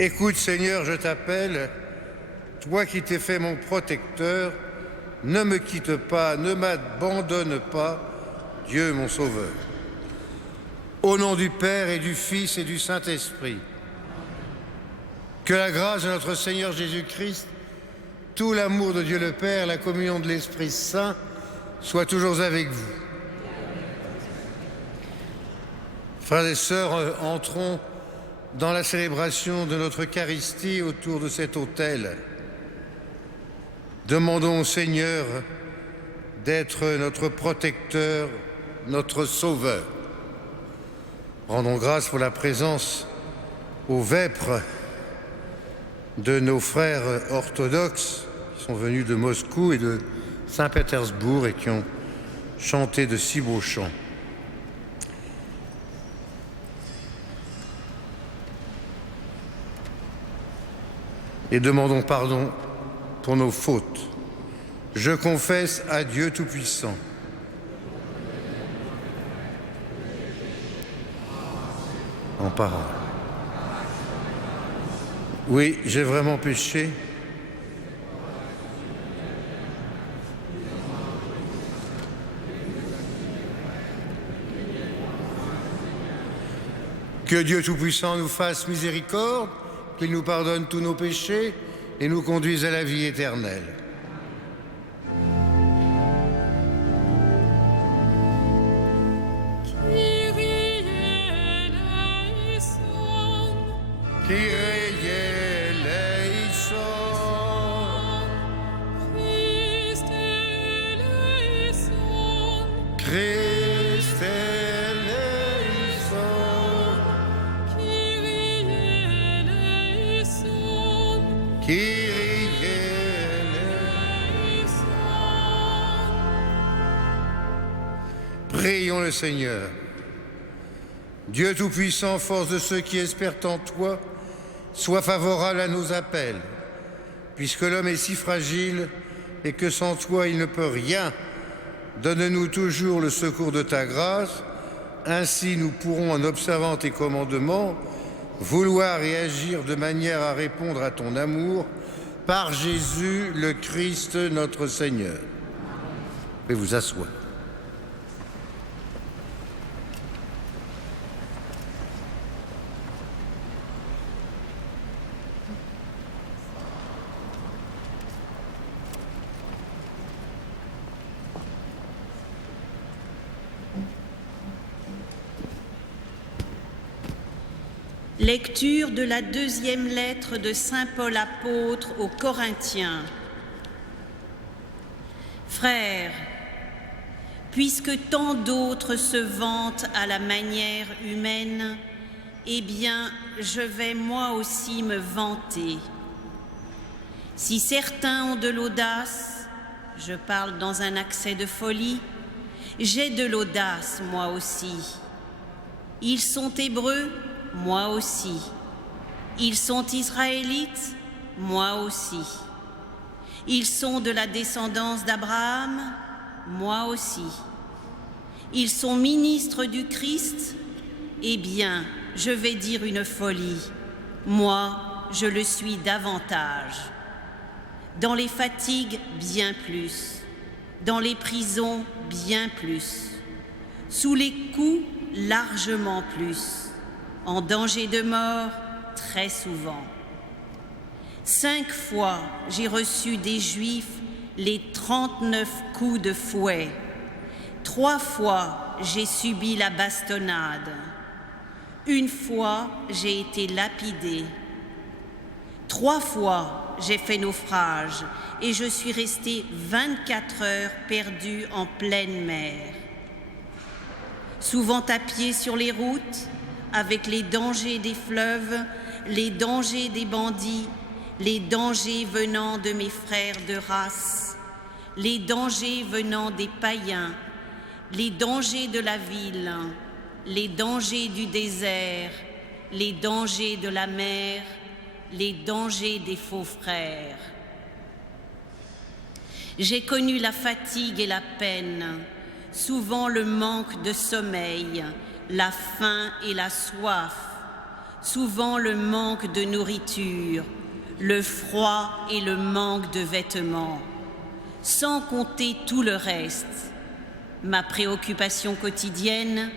Écoute, Seigneur, je t'appelle, toi qui t'es fait mon protecteur, ne me quitte pas, ne m'abandonne pas, Dieu mon Sauveur. Au nom du Père et du Fils et du Saint-Esprit, que la grâce de notre Seigneur Jésus-Christ, tout l'amour de Dieu le Père, la communion de l'Esprit Saint, soit toujours avec vous. Frères et sœurs, entrons dans la célébration de notre Eucharistie autour de cet autel. Demandons au Seigneur d'être notre protecteur, notre sauveur. Rendons grâce pour la présence aux vêpres de nos frères orthodoxes qui sont venus de Moscou et de Saint-Pétersbourg et qui ont chanté de si beaux chants. Et demandons pardon pour nos fautes. Je confesse à Dieu Tout-Puissant. En parole. Oui, j'ai vraiment péché. Que Dieu Tout-Puissant nous fasse miséricorde, qu'il nous pardonne tous nos péchés et nous conduise à la vie éternelle. Kyrie eleison. Christe eleison. Christe eleison. Kyrie eleison. Kyrie eleison. Prions le Seigneur. Dieu Tout-Puissant, force de ceux qui espèrent en toi, sois favorable à nos appels, puisque l'homme est si fragile et que sans toi il ne peut rien. Donne-nous toujours le secours de ta grâce, ainsi nous pourrons, en observant tes commandements, vouloir et agir de manière à répondre à ton amour, par Jésus le Christ notre Seigneur. Et vous asseoir. Lecture de la deuxième lettre de Saint Paul apôtre aux Corinthiens. Frères, puisque tant d'autres se vantent à la manière humaine, eh bien, je vais moi aussi me vanter. Si certains ont de l'audace, je parle dans un accès de folie, j'ai de l'audace moi aussi. Ils sont hébreux, moi aussi. Ils sont israélites, moi aussi. Ils sont de la descendance d'Abraham, moi aussi. Ils sont ministres du Christ, eh bien, je vais dire une folie. Moi, je le suis davantage. Dans les fatigues, bien plus. Dans les prisons, bien plus. Sous les coups, largement plus. En danger de mort, très souvent. 5 fois, j'ai reçu des Juifs les 39 coups de fouet. 3 fois, j'ai subi la bastonnade. 1 fois, j'ai été lapidé. 3 fois, j'ai fait naufrage et je suis resté 24 heures perdu en pleine mer. Souvent à pied sur les routes, avec les dangers des fleuves, les dangers des bandits, les dangers venant de mes frères de race, les dangers venant des païens, les dangers de la ville, les dangers du désert, les dangers de la mer, les dangers des faux frères. J'ai connu la fatigue et la peine, souvent le manque de sommeil, la faim et la soif, souvent le manque de nourriture, le froid et le manque de vêtements, sans compter tout le reste, ma préoccupation quotidienne,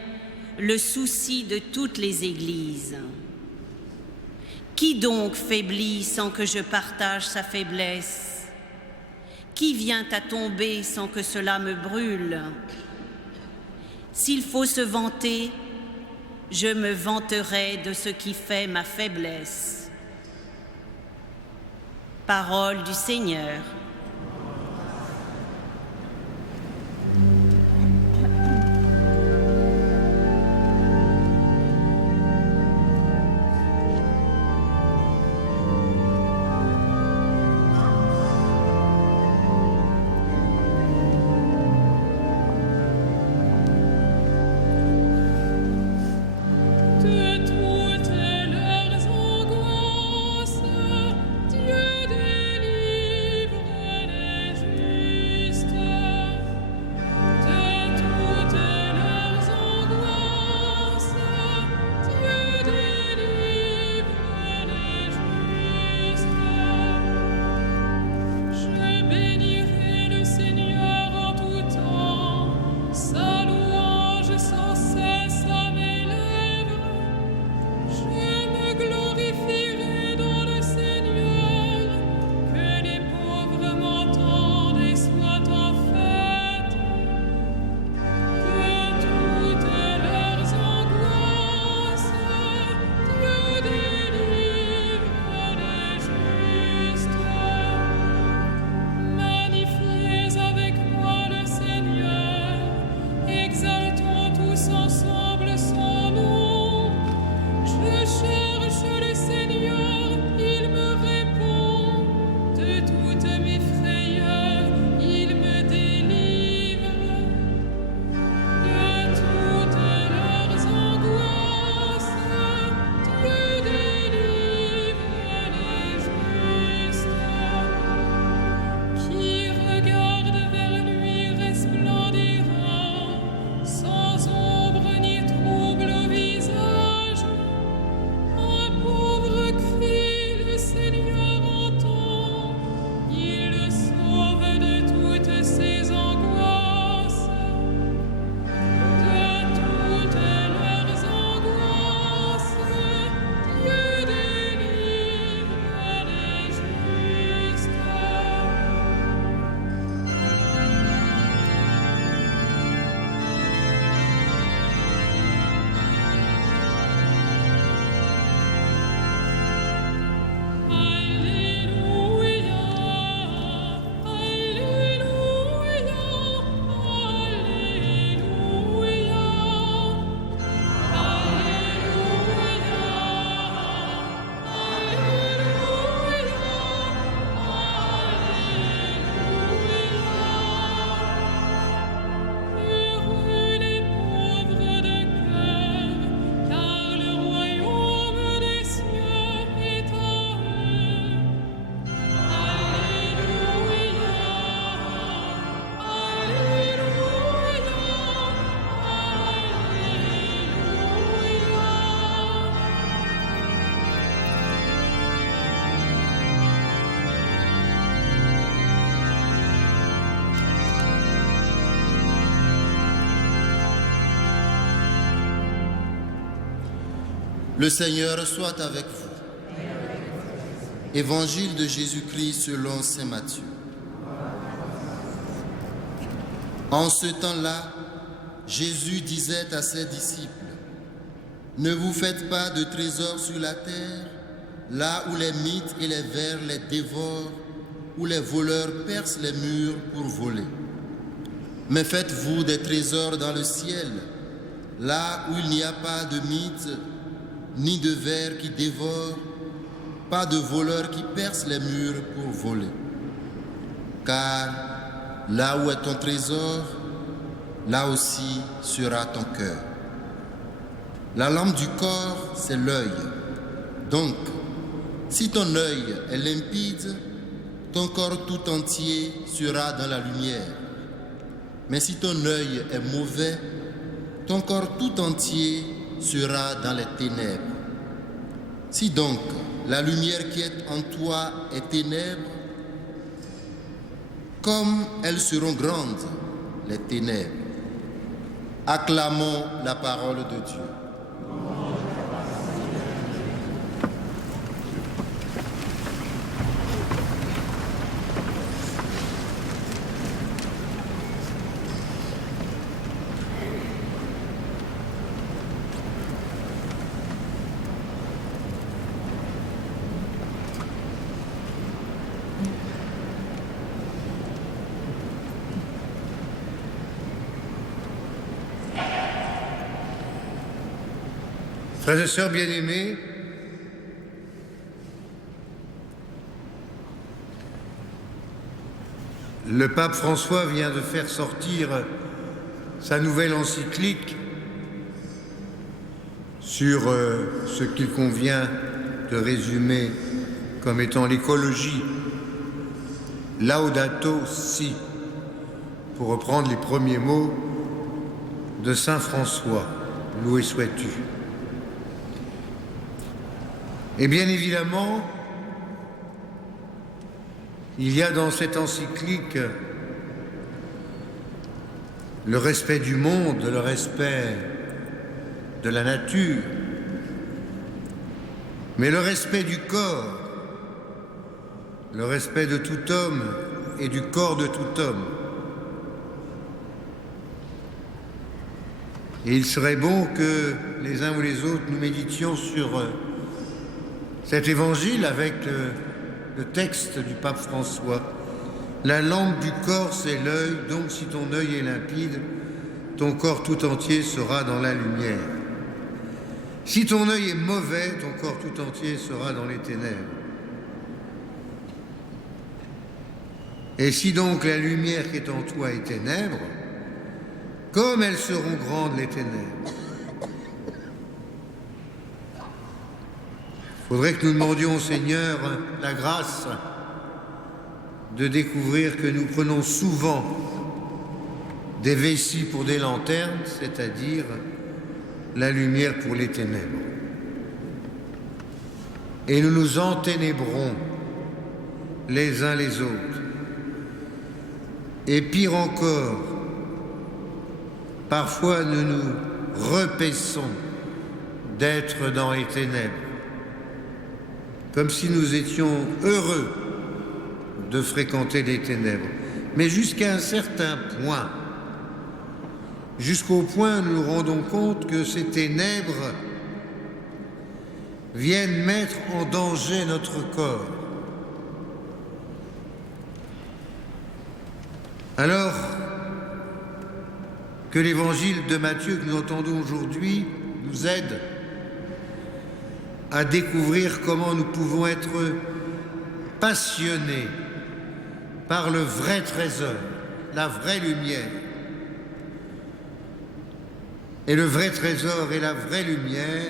le souci de toutes les églises. Qui donc faiblit sans que je partage sa faiblesse? Qui vient à tomber sans que cela me brûle? S'il faut se vanter, je me vanterai de ce qui fait ma faiblesse. Parole du Seigneur. Le Seigneur soit avec vous. Évangile de Jésus-Christ selon saint Matthieu. En ce temps-là, Jésus disait à ses disciples, « Ne vous faites pas de trésors sur la terre, là où les mythes et les vers les dévorent, où les voleurs percent les murs pour voler. Mais faites-vous des trésors dans le ciel, là où il n'y a pas de mythes, ni de vers qui dévorent, pas de voleurs qui percent les murs pour voler. Car là où est ton trésor, là aussi sera ton cœur. La lampe du corps, c'est l'œil. Donc, si ton œil est limpide, ton corps tout entier sera dans la lumière. Mais si ton œil est mauvais, ton corps tout entier sera dans les ténèbres. Si donc la lumière qui est en toi est ténèbre, comme elles seront grandes, les ténèbres. Acclamons la parole de Dieu. Frères et sœurs bien-aimés, le pape François vient de faire sortir sa nouvelle encyclique sur ce qu'il convient de résumer comme étant l'écologie, Laudato Si, pour reprendre les premiers mots de saint François, loué sois-tu. Et bien évidemment, il y a dans cette encyclique le respect du monde, le respect de la nature, mais le respect du corps, le respect de tout homme et du corps de tout homme. Et il serait bon que les uns ou les autres nous méditions sur cet évangile avec le texte du pape François. La lampe du corps, c'est l'œil, donc si ton œil est limpide, ton corps tout entier sera dans la lumière. Si ton œil est mauvais, ton corps tout entier sera dans les ténèbres. Et si donc la lumière qui est en toi est ténèbres, comme elles seront grandes les ténèbres. Il faudrait que nous demandions au Seigneur la grâce de découvrir que nous prenons souvent des vessies pour des lanternes, c'est-à-dire la lumière pour les ténèbres. Et nous nous enténébrons les uns les autres. Et pire encore, parfois nous nous repaissons d'être dans les ténèbres, comme si nous étions heureux de fréquenter les ténèbres. Mais jusqu'à un certain point, jusqu'au point où nous nous rendons compte que ces ténèbres viennent mettre en danger notre corps. Alors que l'évangile de Matthieu que nous entendons aujourd'hui nous aide à découvrir comment nous pouvons être passionnés par le vrai trésor, la vraie lumière. Et le vrai trésor et la vraie lumière,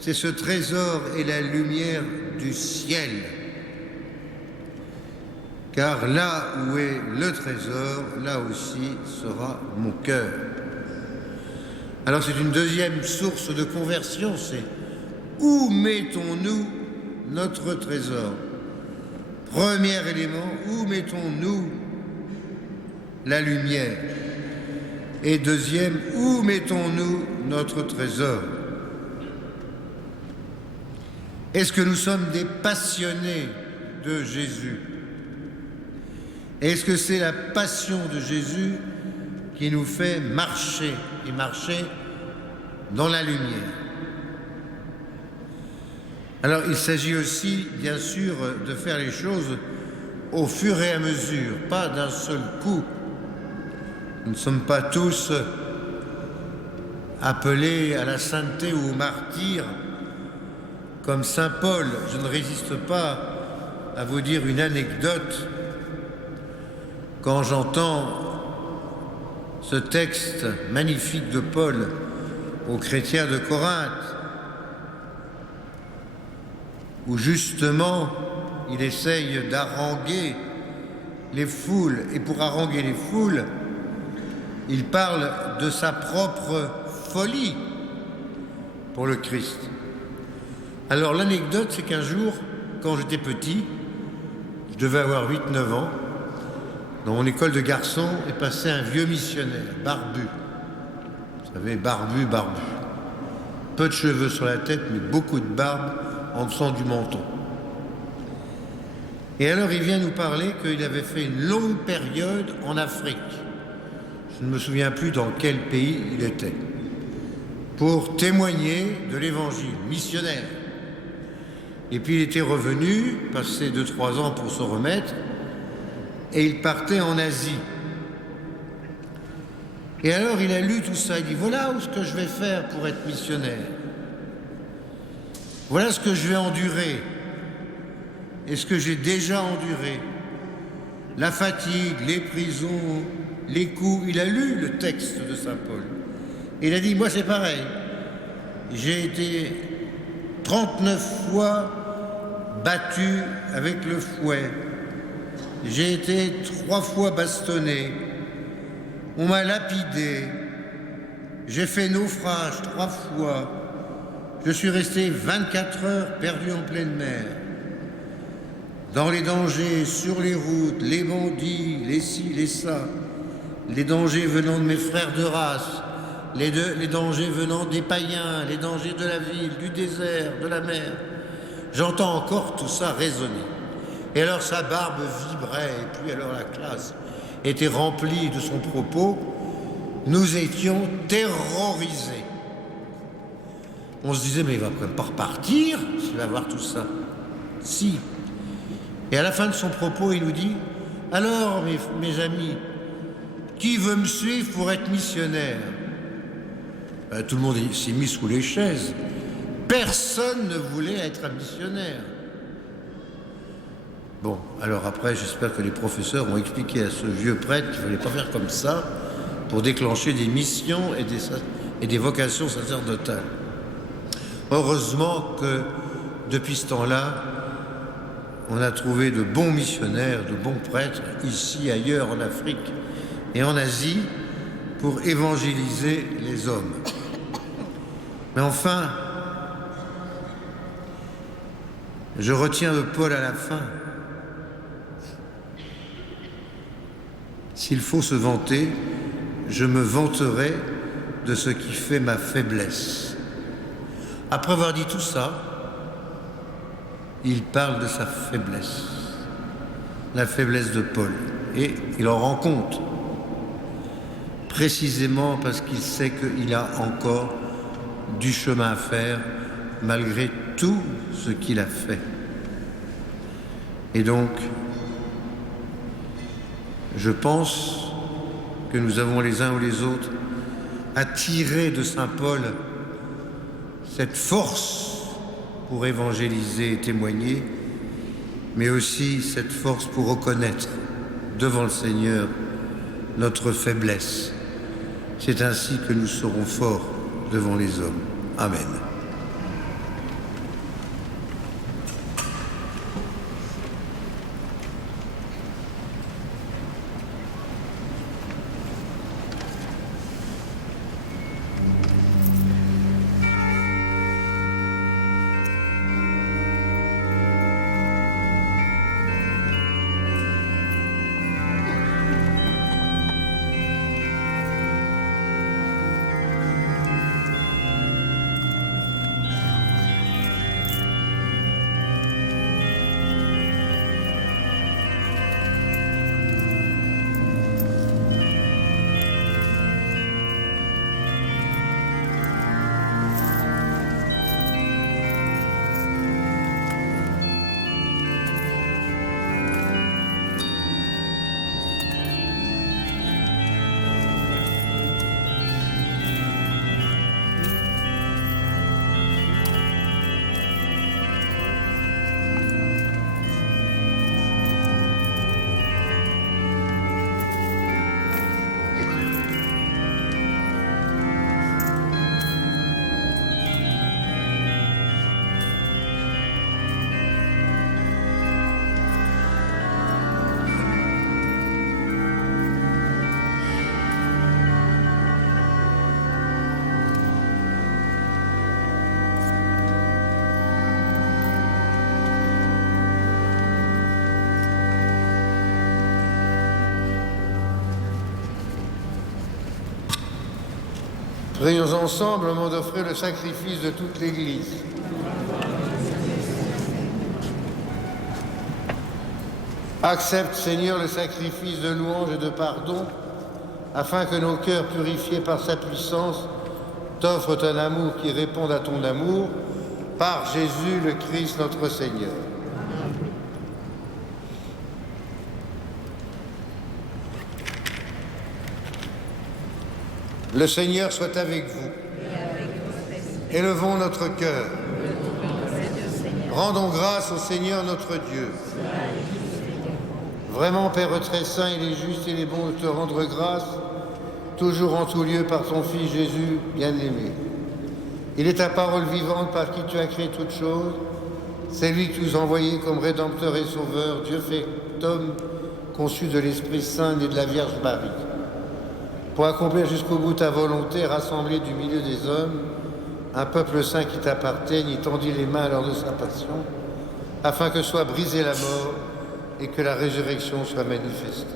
c'est ce trésor et la lumière du ciel. Car là où est le trésor, là aussi sera mon cœur. Alors c'est une deuxième source de conversion, c'est où mettons-nous notre trésor? Premier élément, où mettons-nous la lumière? Et deuxième, où mettons-nous notre trésor? Est-ce que nous sommes des passionnés de Jésus? Est-ce que c'est la passion de Jésus qui nous fait marcher et marcher dans la lumière? Alors il s'agit aussi, bien sûr, de faire les choses au fur et à mesure, pas d'un seul coup. Nous ne sommes pas tous appelés à la sainteté ou au martyre comme saint Paul. Je ne résiste pas à vous dire une anecdote. Quand j'entends ce texte magnifique de Paul aux chrétiens de Corinthe, où justement il essaye d'haranguer les foules, et pour haranguer les foules, il parle de sa propre folie pour le Christ. Alors l'anecdote, c'est qu'un jour, quand j'étais petit, je devais avoir 8-9 ans, dans mon école de garçons est passé un vieux missionnaire, barbu. Vous savez, barbu. Peu de cheveux sur la tête, mais beaucoup de barbe en dessous du menton. Et alors il vient nous parler qu'il avait fait une longue période en Afrique. Je ne me souviens plus dans quel pays il était. Pour témoigner de l'évangile, missionnaire. Et puis il était revenu, passé 2-3 ans pour se remettre, et il partait en Asie. Et alors il a lu tout ça, il dit voilà ce que je vais faire pour être missionnaire. Voilà ce que je vais endurer. Et ce que j'ai déjà enduré. La fatigue, les prisons, les coups. Il a lu le texte de Saint Paul. Et il a dit, moi c'est pareil. J'ai été 39 fois battu avec le fouet. J'ai été 3 fois bastonné. On m'a lapidé. J'ai fait naufrage 3 fois. Je suis resté 24 heures perdu en pleine mer. Dans les dangers, sur les routes, les bandits, les ci, les ça. Les dangers venant de mes frères de race. Les dangers venant des païens, les dangers de la ville, du désert, de la mer. J'entends encore tout ça résonner. Et alors sa barbe vibrait, et puis alors la classe était remplie de son propos. Nous étions terrorisés. On se disait, mais il va quand même pas repartir s'il va voir tout ça. Si. Et à la fin de son propos, il nous dit, alors mes amis, qui veut me suivre pour être missionnaire? Tout le monde s'est mis sous les chaises. Personne ne voulait être un missionnaire. Bon, alors après, j'espère que les professeurs ont expliqué à ce vieux prêtre qu'il ne fallait pas faire comme ça pour déclencher des missions et des vocations sacerdotales. Heureusement que depuis ce temps-là, on a trouvé de bons missionnaires, de bons prêtres, ici, ailleurs, en Afrique et en Asie, pour évangéliser les hommes. Mais enfin, je retiens de Paul à la fin. S'il faut se vanter, je me vanterai de ce qui fait ma faiblesse. Après avoir dit tout ça, il parle de sa faiblesse, la faiblesse de Paul. Et il en rend compte, précisément parce qu'il sait qu'il a encore du chemin à faire, malgré tout ce qu'il a fait. Et donc, je pense que nous avons les uns ou les autres à tirer de Saint Paul cette force pour évangéliser et témoigner, mais aussi cette force pour reconnaître devant le Seigneur notre faiblesse. C'est ainsi que nous serons forts devant les hommes. Amen. Prions ensemble au moment d'offrir le sacrifice de toute l'Église. Accepte, Seigneur, le sacrifice de louange et de pardon, afin que nos cœurs, purifiés par sa puissance, t'offrent un amour qui réponde à ton amour, par Jésus le Christ notre Seigneur. Le Seigneur soit avec vous. Élevons notre cœur. Rendons grâce au Seigneur notre Dieu. Vraiment, Père très saint, il est juste et il est bon de te rendre grâce, toujours en tout lieu par ton Fils Jésus bien-aimé. Il est ta parole vivante par qui tu as créé toutes choses. C'est lui que tu nous as envoyé comme Rédempteur et Sauveur, Dieu fait homme, conçu de l'Esprit Saint et de la Vierge Marie. Pour accomplir jusqu'au bout ta volonté, rassemblée du milieu des hommes, un peuple saint qui t'appartienne, y tendit les mains lors de sa passion, afin que soit brisée la mort et que la résurrection soit manifestée.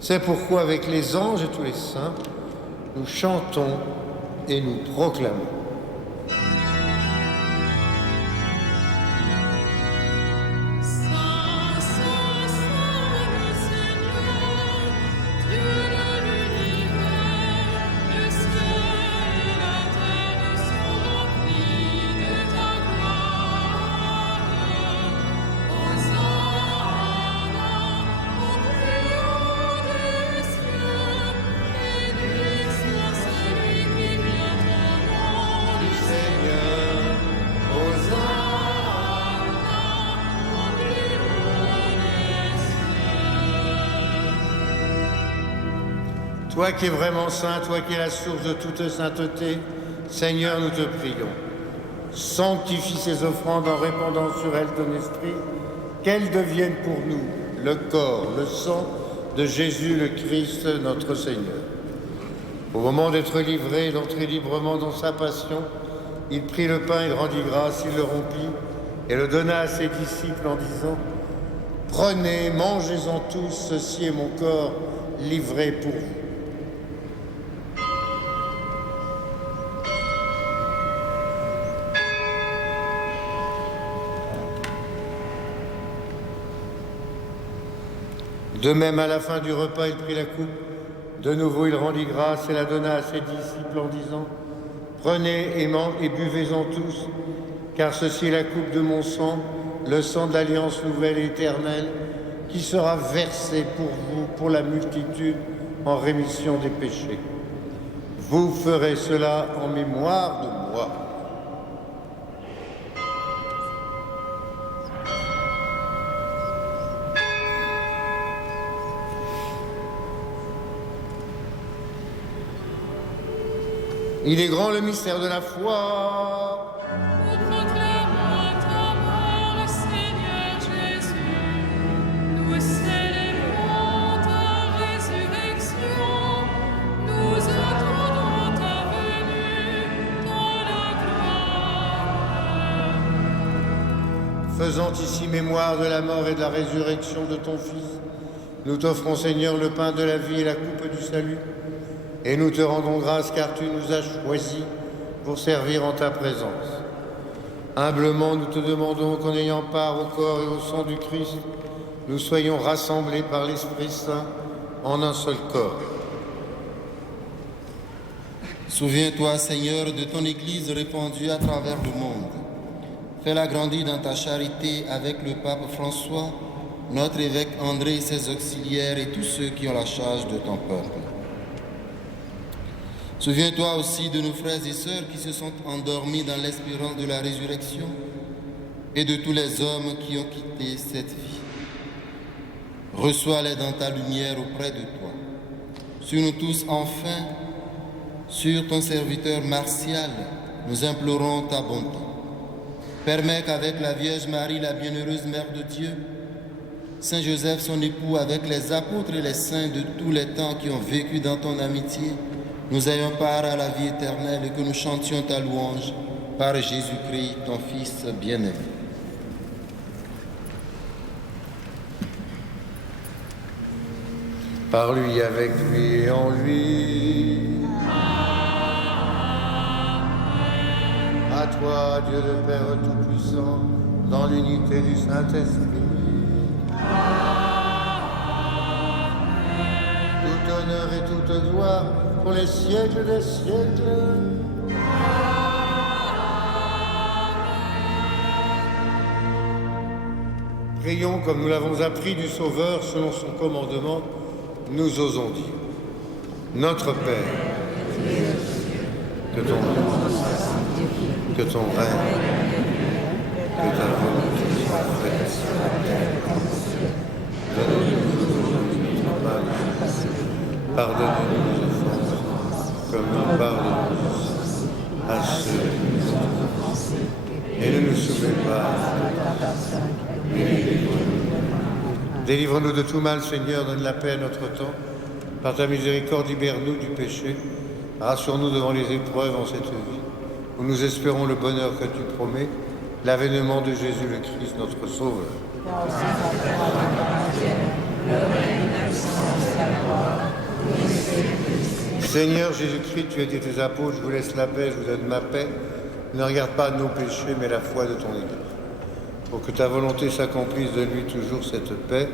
C'est pourquoi, avec les anges et tous les saints, nous chantons et nous proclamons. Toi qui es vraiment saint, toi qui es la source de toute sainteté, Seigneur, nous te prions. Sanctifie ces offrandes en répandant sur elles ton esprit, qu'elles deviennent pour nous le corps, le sang de Jésus le Christ, notre Seigneur. Au moment d'être livré et d'entrer librement dans sa passion, il prit le pain, il rendit grâce, il le rompit et le donna à ses disciples en disant « Prenez, mangez-en tous, ceci est mon corps livré pour vous. » De même, à la fin du repas, il prit la coupe. De nouveau, il rendit grâce et la donna à ses disciples en disant « Prenez et buvez-en tous, car ceci est la coupe de mon sang, le sang de l'alliance nouvelle et éternelle, qui sera versé pour vous, pour la multitude, en rémission des péchés. Vous ferez cela en mémoire de moi. » Il est grand le mystère de la foi. Nous proclamons ta mort, Seigneur Jésus. Nous célébrons ta résurrection. Nous attendons ta venue dans la gloire. Faisant ici mémoire de la mort et de la résurrection de ton Fils, nous t'offrons, Seigneur, le pain de la vie et la coupe du salut. Et nous te rendons grâce car tu nous as choisis pour servir en ta présence. Humblement, nous te demandons qu'en ayant part au corps et au sang du Christ, nous soyons rassemblés par l'Esprit Saint en un seul corps. Souviens-toi, Seigneur, de ton Église répandue à travers le monde. Fais-la grandir dans ta charité avec le pape François, notre évêque André et ses auxiliaires et tous ceux qui ont la charge de ton peuple. Souviens-toi aussi de nos frères et sœurs qui se sont endormis dans l'espérance de la résurrection et de tous les hommes qui ont quitté cette vie. Reçois-les dans ta lumière auprès de toi. Sur nous tous, enfin, sur ton serviteur Martial, nous implorons ta bonté. Permets qu'avec la Vierge Marie, la bienheureuse Mère de Dieu, Saint Joseph, son époux, avec les apôtres et les saints de tous les temps qui ont vécu dans ton amitié, nous ayons part à la vie éternelle et que nous chantions ta louange par Jésus-Christ, ton Fils bien-aimé. Par lui, avec lui et en lui. Amen. toi, Dieu le Père Tout-Puissant, dans l'unité du Saint-Esprit. Tout honneur et toute gloire pour les siècles des siècles. Prions comme nous l'avons appris du Sauveur selon son commandement, nous osons dire. Notre Père, que ton nom soit saint, que ton règne, que ta volonté soit faite sur la terre comme au ciel. Donne-nous aujourd'hui notre pain de jour. Pardonne-nous nos offenses, comme nous pardonnons à ceux qui nous ont offensés. Et ne nous soumets pas à la tentation, mais délivre-nous. Délivre-nous de tout mal, Seigneur, donne la paix à notre temps. Par ta miséricorde, libère-nous du péché. Rassure-nous devant les épreuves en cette vie, où nous espérons le bonheur que tu promets, l'avènement de Jésus le Christ, notre Sauveur. Seigneur Jésus-Christ, tu as dit à tes apôtres, je vous laisse la paix, je vous donne ma paix. Ne regarde pas nos péchés, mais la foi de ton Église. Pour que ta volonté s'accomplisse, donne-lui toujours cette paix.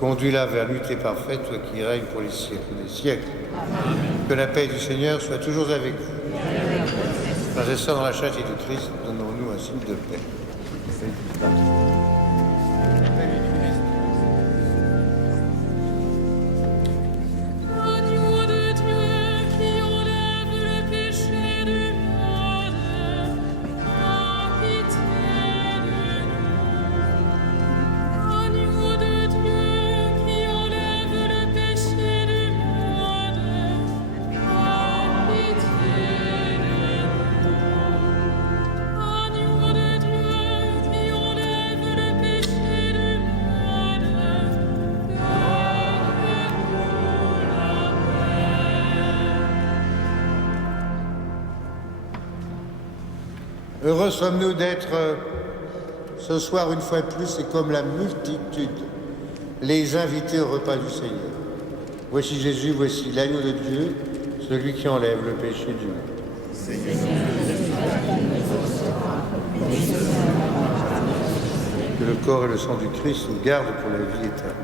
Conduis-la vers l'unité parfaite, toi qui règnes pour les siècles des siècles. Amen. Que la paix du Seigneur soit toujours avec vous. Frères et sœurs, dans la charité de Christ, donnons-nous un signe de paix. Heureux sommes-nous d'être ce soir une fois de plus et comme la multitude, les invités au repas du Seigneur. Voici Jésus, voici l'agneau de Dieu, celui qui enlève le péché du monde. Que le corps et le sang du Christ nous gardent pour la vie éternelle.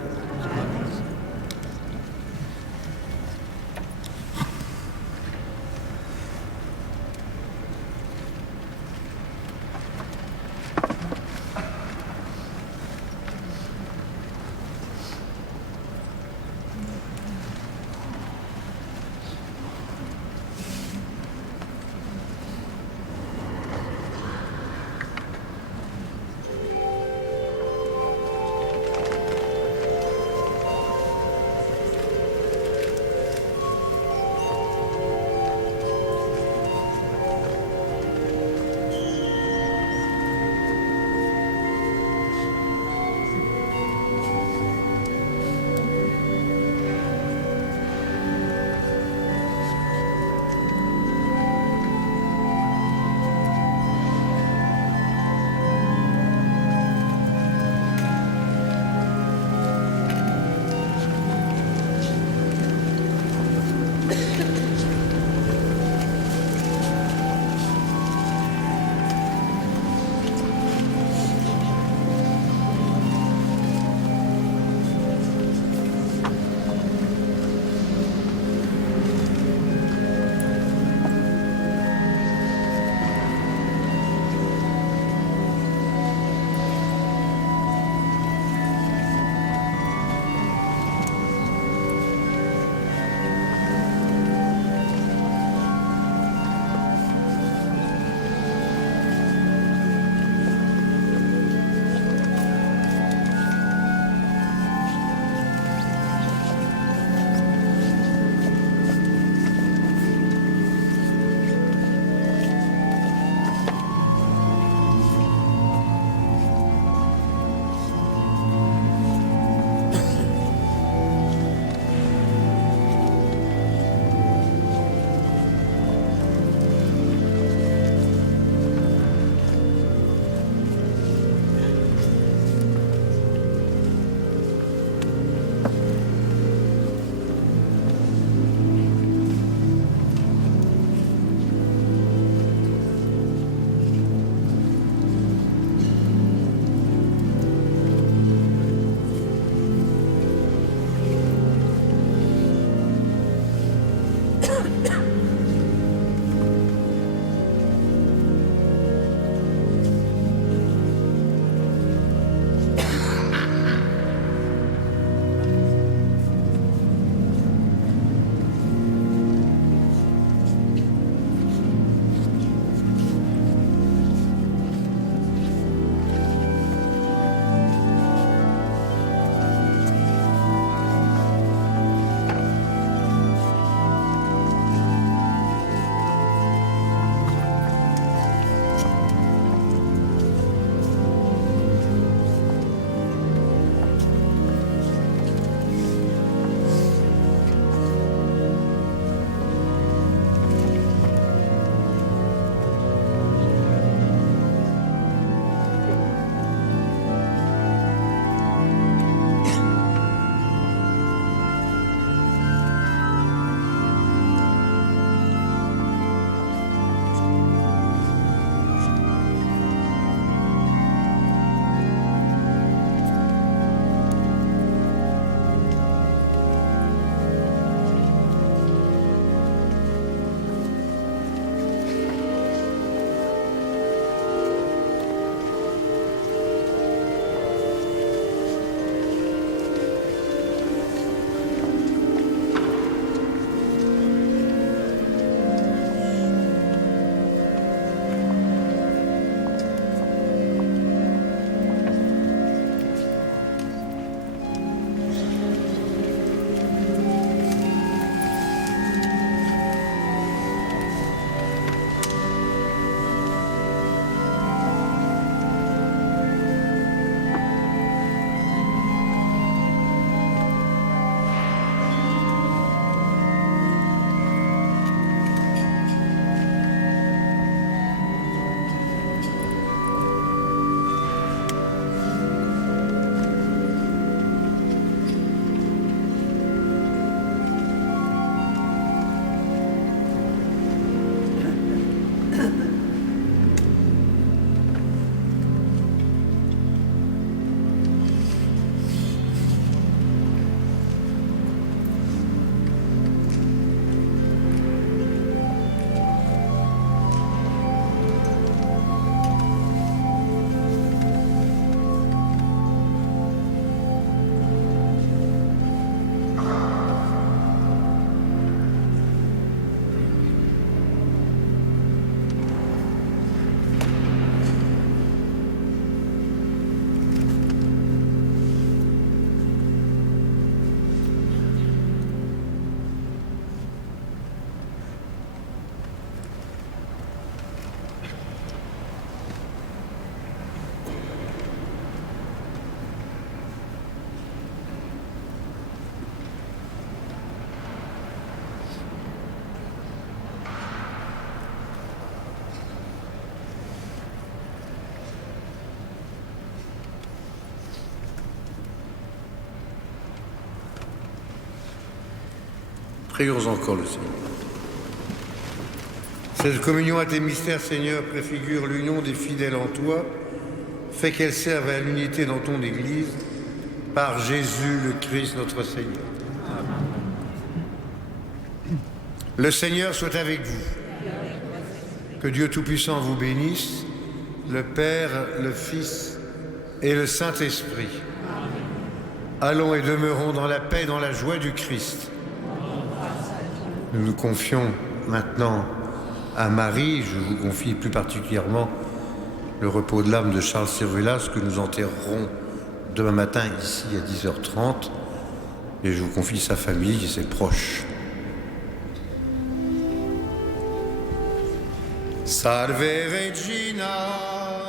Prions encore le Seigneur. Cette communion à tes mystères, Seigneur, préfigure l'union des fidèles en toi. Fais qu'elle serve à l'unité dans ton Église, par Jésus le Christ notre Seigneur. Le Seigneur soit avec vous. Que Dieu Tout-Puissant vous bénisse, le Père, le Fils et le Saint-Esprit. Allons et demeurons dans la paix et dans la joie du Christ. Nous nous confions maintenant à Marie. Je vous confie plus particulièrement le repos de l'âme de Charles Cervelas, que nous enterrerons demain matin ici à 10h30. Et je vous confie sa famille et ses proches. Salve Regina.